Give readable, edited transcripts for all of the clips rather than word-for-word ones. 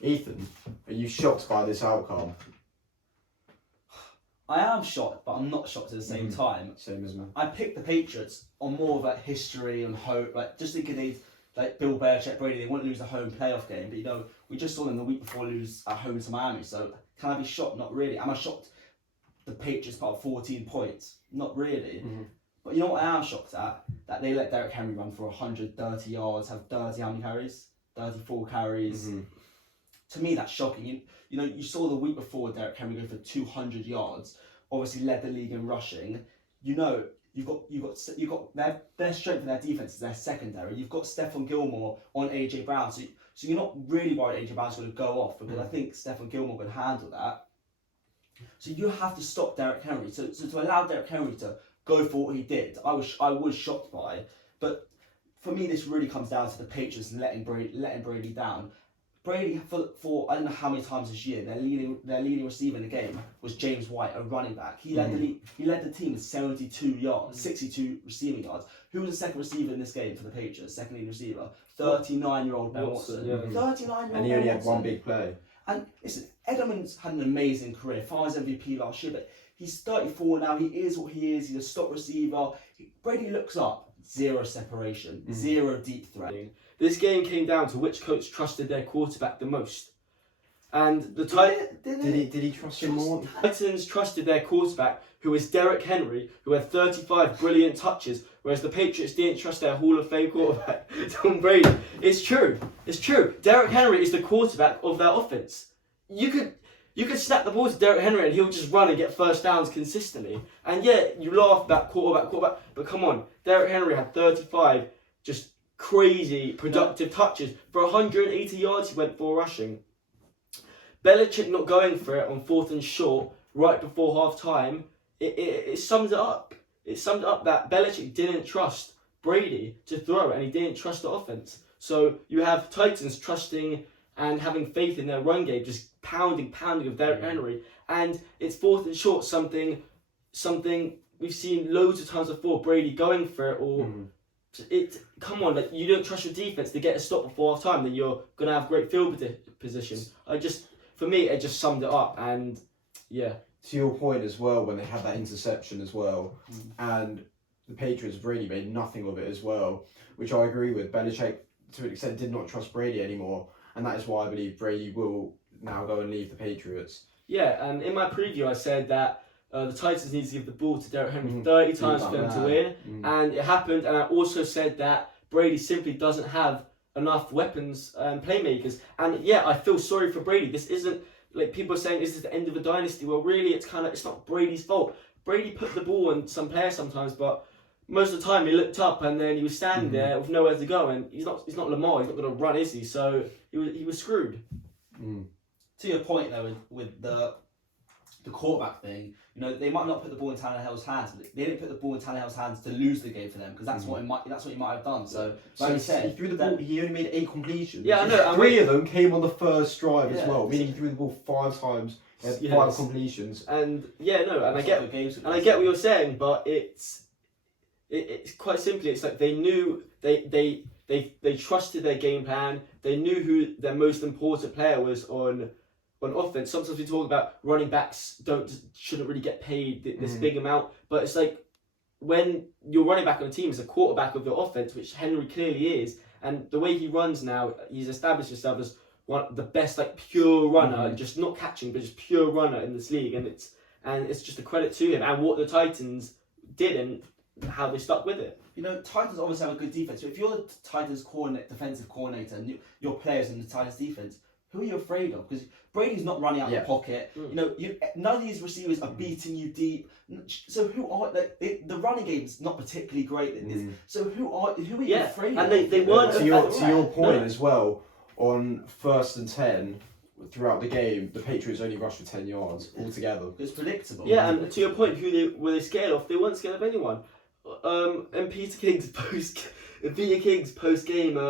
Ethan, are you shocked by this outcome? I am shocked, but I'm not shocked at the same time. Same as me. I picked the Patriots on more of like history and hope, like just thinking they'd like Bill Belichick, Brady, they wouldn't lose a home playoff game. But you know, we just saw them the week before lose at home to Miami. So can I be shocked? Not really. Am I shocked? The Patriots put up 14 points. Not really. But you know what I am shocked at? That they let Derrick Henry run for 130 yards, have 30 how many carries? 34 carries. To me, that's shocking. You know, you saw the week before Derrick Henry go for 200 yards. Obviously, led the league in rushing. You know, you've got their strength in their defense is their secondary. You've got Stephon Gilmore on AJ Brown, so you're not really worried AJ Brown's going to go off because I think Stephon Gilmore can handle that. So you have to stop Derrick Henry. So to allow Derrick Henry to go for what he did, I was shocked by. But for me, this really comes down to the Patriots letting Brady down. Brady, for I don't know how many times this year, their leading receiver in the game was James White, a running back. He led the team with 62 yards, 62 receiving yards. Who was the second receiver in this game for the Patriots? Second leading receiver, 39-year-old Ben Watson. 39-year-old. And he only had one big play. And listen, Edelman's had an amazing career. Finals MVP last year, but he's 34 now. He is what he is. He's a slot receiver. Brady looks up, zero separation, zero deep threat. This game came down to which coach trusted their quarterback the most. And the Did he trust him more? Titans trusted their quarterback, who is Derrick Henry, who had 35 brilliant touches, whereas the Patriots didn't trust their Hall of Fame quarterback, Tom Brady. It's true. Derrick Henry is the quarterback of that offense. You could snap the ball to Derrick Henry and he'll just run and get first downs consistently. And yeah, you laugh about quarterback, but come on, Derrick Henry had 35 just crazy productive touches. For 180 yards he went for rushing. Belichick not going for it on 4th and short right before half time, it sums it up. It summed up that Belichick didn't trust Brady to throw and he didn't trust the offense. So you have Titans trusting and having faith in their run game, just pounding of Derrick Henry. And it's 4th and short, something we've seen loads of times before, Brady going for it or come on, like you don't trust your defense to get a stop before half time, then you're gonna have great field position. For me, it just summed it up, and yeah. To your point as well, when they had that interception as well, and the Patriots really made nothing of it as well, which I agree with. Belichick, to an extent, did not trust Brady anymore, and that is why I believe Brady will now go and leave the Patriots. Yeah, and in my preview, I said that the Titans need to give the ball to Derrick Henry 30 times for them to win, and it happened. And I also said that Brady simply doesn't have enough weapons and playmakers. And yeah, I feel sorry for Brady. This isn't like people are saying, is this the end of a dynasty? Well, really, it's not Brady's fault. Brady put the ball on some players sometimes, but most of the time he looked up and then he was standing there with nowhere to go. And he's not Lamar. He's not going to run, is he? So he was screwed. To your point though, with the quarterback thing, you know, they might not put the ball in Tannehill's hands, but they didn't put the ball in Tannehill's hands to lose the game for them, because that's what he might have done. So like you said, he threw the ball. He only made 8 completions. Yeah, I know. 3 of them came on the first drive as well, meaning he threw the ball 5 times. He had 5 completions. And I get what you're saying, but it's quite simply, it's like they knew they trusted their game plan. They knew who their most important player was on offense. Sometimes we talk about running backs shouldn't really get paid this big amount, but it's like when your running back on a team is a quarterback of your offense, which Henry clearly is, and the way he runs now, he's established himself as one of the best like pure runner, just not catching but just pure runner in this league, and it's just a credit to him and what the Titans did and how they stuck with it. You know, Titans obviously have a good defense, but if you're the Titans defensive coordinator and your players in the Titans defense, who are you afraid of? Because Brady's not running out of the pocket. You know, none of these receivers are beating you deep. So who are the running game's not particularly great. So who are you afraid of? And they weren't. To your point as well, on 1st and 10 throughout the game, the Patriots only rushed for 10 yards altogether. It's predictable. Yeah, and to your point, were they scared of? They weren't scared of anyone. And Peter King's post game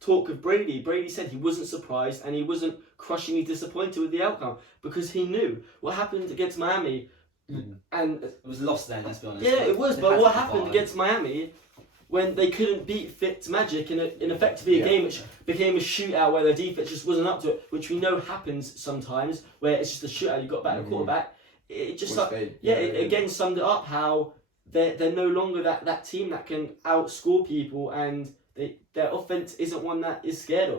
talk of Brady. Brady said he wasn't surprised and he wasn't crushingly disappointed with the outcome because he knew what happened against Miami, and it was lost then. Let's be honest. Yeah, it was. But what happened against Miami when they couldn't beat Fitzmagic in effectively a game which became a shootout where their defense just wasn't up to it, which we know happens sometimes, where it's just a shootout, you've got a better quarterback. It just it again summed it up how they're no longer that team that can outscore people, and their offense isn't one that is scared of.